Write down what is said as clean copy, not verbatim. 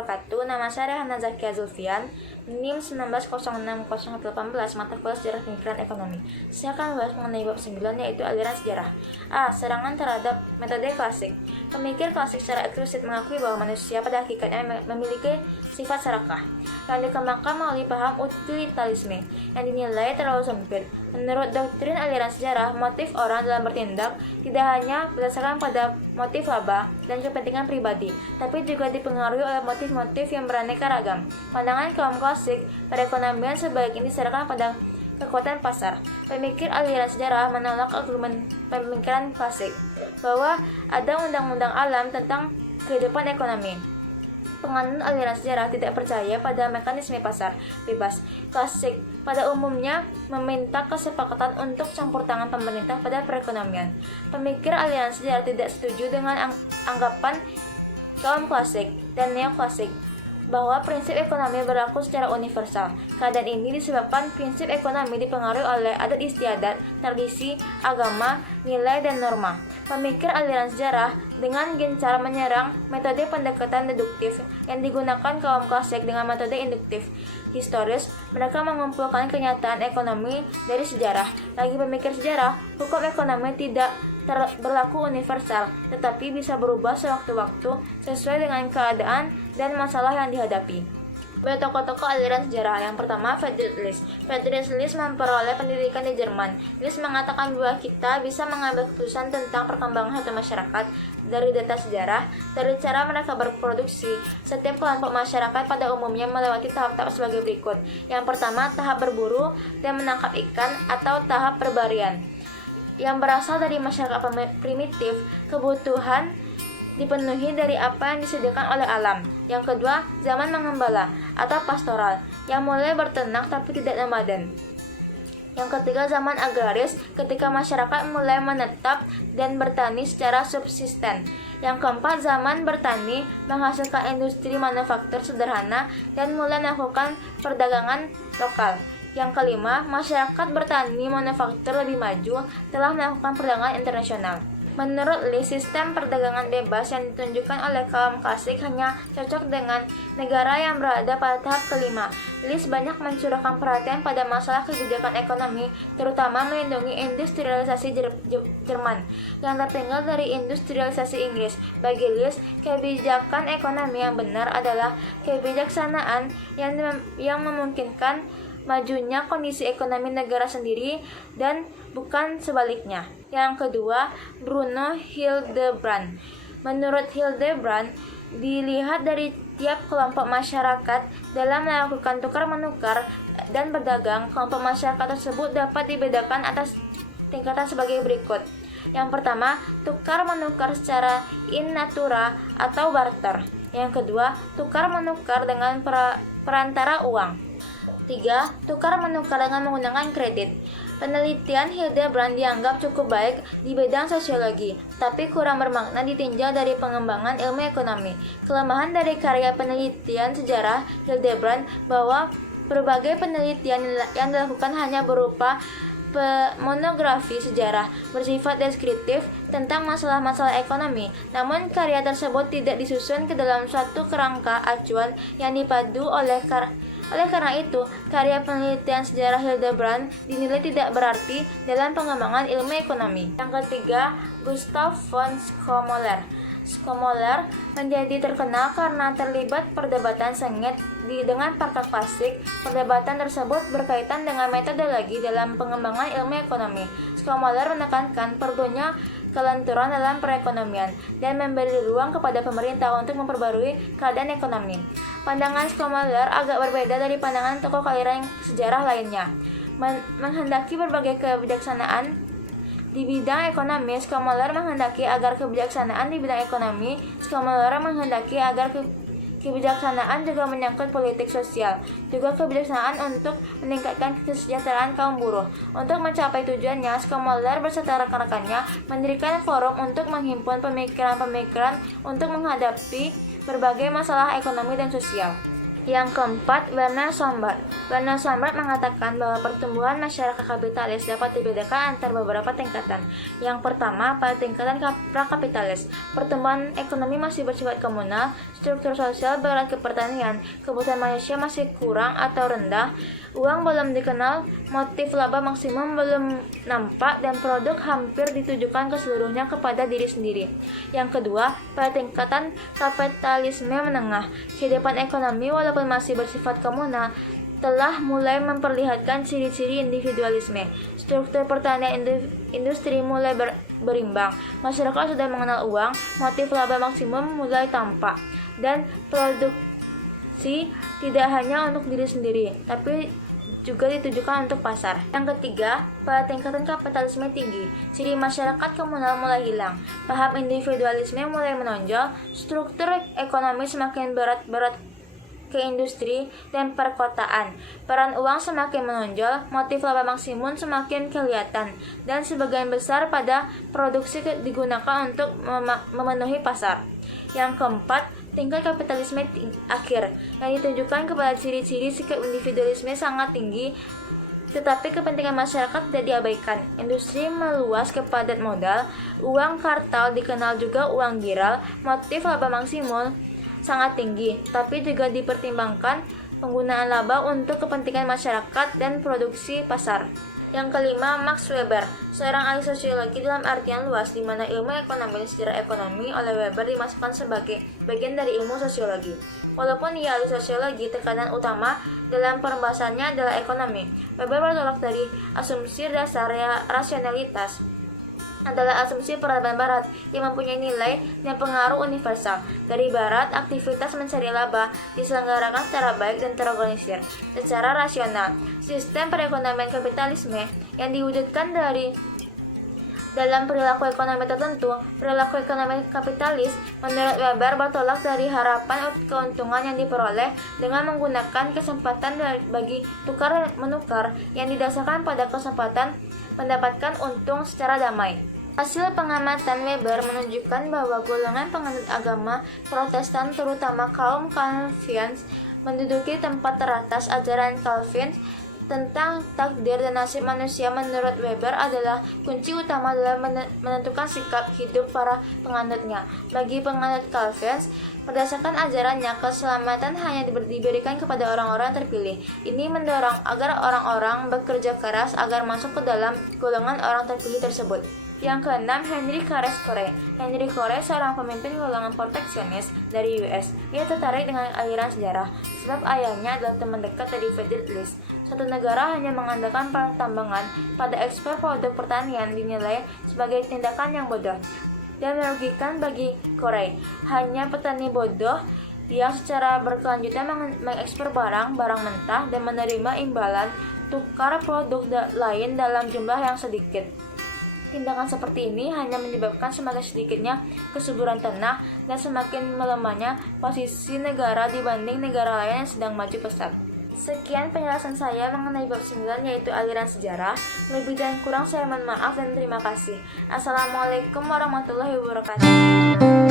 wabarakatuh. Nama saya Rehana Zakia Zulfian, NIM 1906018, mata kuliah Sejarah Pemikiran Ekonomi. Saya akan membahas mengenai bab 9, yaitu aliran sejarah. A. Serangan terhadap metode klasik. Pemikir klasik secara eksplisit mengakui bahwa manusia pada hakikatnya memiliki sifat serakah yang dikembangkan melalui paham utilitarisme yang dinilai terlalu sempit. Menurut doktrin aliran sejarah, motif orang dalam bertindak tidak hanya berdasarkan pada motif laba dan kepentingan pribadi, tapi juga dipengaruhi oleh motif-motif yang beraneka ragam. Pandangan kaum klasik perekonomian sebaiknya diserahkan pada kekuatan pasar. Pemikir aliran sejarah menolak argumen pemikiran klasik bahwa ada undang-undang alam tentang kehidupan ekonomi. Penganut aliran sejarah tidak percaya pada mekanisme pasar bebas klasik pada umumnya meminta kesepakatan untuk campur tangan pemerintah pada perekonomian. Pemikir aliran sejarah tidak setuju dengan anggapan kaum klasik dan neoklasik bahwa prinsip ekonomi berlaku secara universal. Keadaan ini disebabkan prinsip ekonomi dipengaruhi oleh adat istiadat, tradisi, agama, nilai, dan norma. Pemikir aliran sejarah dengan gencar menyerang metode pendekatan deduktif yang digunakan kaum klasik dengan metode induktif historis. Mereka mengumpulkan kenyataan ekonomi dari sejarah. Bagi pemikir sejarah, hukum ekonomi tidak berlaku universal, tetapi bisa berubah sewaktu-waktu sesuai dengan keadaan dan masalah yang dihadapi. Tokoh-tokoh aliran sejarah. Yang pertama, Friedrich List. Friedrich List memperoleh pendidikan di Jerman. List mengatakan bahwa kita bisa mengambil keputusan tentang perkembangan satu masyarakat dari data sejarah, dari cara mereka berproduksi. Setiap kelompok masyarakat pada umumnya melewati tahap-tahap sebagai berikut. Yang pertama, tahap berburu dan menangkap ikan atau tahap perbarian, yang berasal dari masyarakat primitif. Kebutuhan dipenuhi dari apa yang disediakan oleh alam. Yang kedua, zaman mengembala atau pastoral, yang mulai berternak tapi tidak nomaden. Yang ketiga, zaman agraris, ketika masyarakat mulai menetap dan bertani secara subsisten. Yang keempat, zaman bertani menghasilkan industri manufaktur sederhana dan mulai melakukan perdagangan lokal. Yang kelima, masyarakat bertani manufaktur lebih maju telah melakukan perdagangan internasional. Menurut List, sistem perdagangan bebas yang ditunjukkan oleh kaum klasik hanya cocok dengan negara yang berada pada tahap kelima. List banyak mencurahkan perhatian pada masalah kebijakan ekonomi, terutama melindungi industrialisasi Jerman yang tertinggal dari industrialisasi Inggris. Bagi List, kebijakan ekonomi yang benar adalah kebijaksanaan yang memungkinkan majunya kondisi ekonomi negara sendiri dan bukan sebaliknya. Yang kedua, Bruno Hildebrand. Menurut Hildebrand, dilihat dari tiap kelompok masyarakat dalam melakukan tukar-menukar dan berdagang, kelompok masyarakat tersebut dapat dibedakan atas tingkatan sebagai berikut. Yang pertama, tukar-menukar secara in natura atau barter. Yang kedua, tukar-menukar dengan perantara uang. 3. Tukar-menukar dengan menggunakan kredit. Penelitian Hildebrand dianggap cukup baik di bidang sosiologi, tapi kurang bermakna ditinjau dari pengembangan ilmu ekonomi. Kelemahan dari karya penelitian sejarah Hildebrand bahwa berbagai penelitian yang dilakukan hanya berupa monografi sejarah bersifat deskriptif tentang masalah-masalah ekonomi. Namun karya tersebut tidak disusun ke dalam suatu kerangka acuan yang dipadu. Oleh karena itu, karya penelitian sejarah Hildebrand dinilai tidak berarti dalam pengembangan ilmu ekonomi. Yang ketiga, Gustav von Schomoller. Schomoller menjadi terkenal karena terlibat perdebatan sengit dengan pakar klasik. Perdebatan tersebut berkaitan dengan metodologi dalam pengembangan ilmu ekonomi. Schomoller menekankan perlunya kelenturan dalam perekonomian dan memberi ruang kepada pemerintah untuk memperbarui keadaan ekonomi. Pandangan Schomoller agak berbeda dari pandangan tokoh aliran sejarah lainnya. Menghendaki berbagai kebijaksanaan di bidang ekonomi, Schomoller menghendaki agar kebijaksanaan di bidang ekonomi. Schomoller menghendaki agar kebijaksanaan juga menyangkut politik sosial, juga kebijaksanaan untuk meningkatkan kesejahteraan kaum buruh. Untuk mencapai tujuannya, Schomoller beserta rekan-rekannya mendirikan forum untuk menghimpun pemikiran-pemikiran untuk menghadapi berbagai masalah ekonomi dan sosial. Yang keempat, Werner Sombart. Werner Sombart mengatakan bahwa pertumbuhan masyarakat kapitalis dapat dibedakan antar beberapa tingkatan. Yang pertama, pada tingkatan prakapitalis, pertumbuhan ekonomi masih bersifat komunal, struktur sosial berat ke pertanian, kebutuhan manusia masih kurang atau rendah, uang belum dikenal, motif laba maksimum belum nampak, dan produk hampir ditujukan keseluruhnya kepada diri sendiri. Yang kedua, pada tingkatan kapitalisme menengah, kehidupan ekonomi walaupun masih bersifat komunal telah mulai memperlihatkan ciri-ciri individualisme. Struktur pertanian industri mulai berimbang, masyarakat sudah mengenal uang, motif laba maksimum mulai tampak, dan produksi tidak hanya untuk diri sendiri, tapi juga ditujukan untuk pasar. Yang ketiga, pada tingkatan kapitalisme tinggi, ciri masyarakat komunal mulai hilang, paham individualisme mulai menonjol, struktur ekonomi semakin berat ke industri dan perkotaan, peran uang semakin menonjol, motif laba maksimum semakin kelihatan, dan sebagian besar pada produksi digunakan untuk memenuhi pasar. Yang keempat, tingkat kapitalisme akhir, yang ditunjukkan kepada ciri-ciri sikap individualisme sangat tinggi, tetapi kepentingan masyarakat tidak diabaikan. Industri meluas ke padat modal, uang kartal dikenal juga uang giral, motif laba maksimum sangat tinggi, tapi juga dipertimbangkan penggunaan laba untuk kepentingan masyarakat dan produksi pasar. Yang kelima, Max Weber, seorang ahli sosiologi dalam artian luas, di mana ilmu ekonomi dan sejarah ekonomi oleh Weber dimasukkan sebagai bagian dari ilmu sosiologi. Walaupun ia ahli sosiologi, tekanan utama dalam pembahasannya adalah ekonomi. Weber bertolak dari asumsi dasar rasionalitas adalah asumsi peradaban barat yang mempunyai nilai dan pengaruh universal. Dari barat, aktivitas mencari laba diselenggarakan secara baik dan terorganisir secara rasional. Sistem perekonomian kapitalisme yang diwujudkan dalam perilaku ekonomi tertentu, perilaku ekonomi kapitalis, menurut Weber bertolak dari harapan keuntungan yang diperoleh dengan menggunakan kesempatan bagi tukar-menukar yang didasarkan pada kesempatan mendapatkan untung secara damai. Hasil pengamatan Weber menunjukkan bahwa golongan penganut agama Protestan, terutama kaum Calvin, menduduki tempat teratas. Ajaran Calvin tentang takdir dan nasib manusia menurut Weber adalah kunci utama dalam menentukan sikap hidup para penganutnya. Bagi penganut Calvin, berdasarkan ajarannya, keselamatan hanya diberikan kepada orang-orang terpilih. Ini mendorong agar orang-orang bekerja keras agar masuk ke dalam golongan orang terpilih tersebut. Yang keenam, Henry Carey Corey. Henry Corey seorang pemimpin golongan proteksionis dari US. Ia tertarik dengan aliran sejarah, sebab ayahnya adalah teman dekat dari Friedrich List. Suatu negara hanya mengandalkan pertambangan pada ekspor produk pertanian dinilai sebagai tindakan yang bodoh dan merugikan bagi Corey. Hanya petani bodoh yang secara berkelanjutan mengekspor barang mentah dan menerima imbalan tukar produk lain dalam jumlah yang sedikit. Tindakan seperti ini hanya menyebabkan semakin sedikitnya kesuburan tanah dan semakin melemahnya posisi negara dibanding negara lain yang sedang maju pesat. Sekian penjelasan saya mengenai bab 9, yaitu aliran sejarah. Lebih dan kurang saya mohon maaf dan terima kasih. Assalamualaikum warahmatullahi wabarakatuh.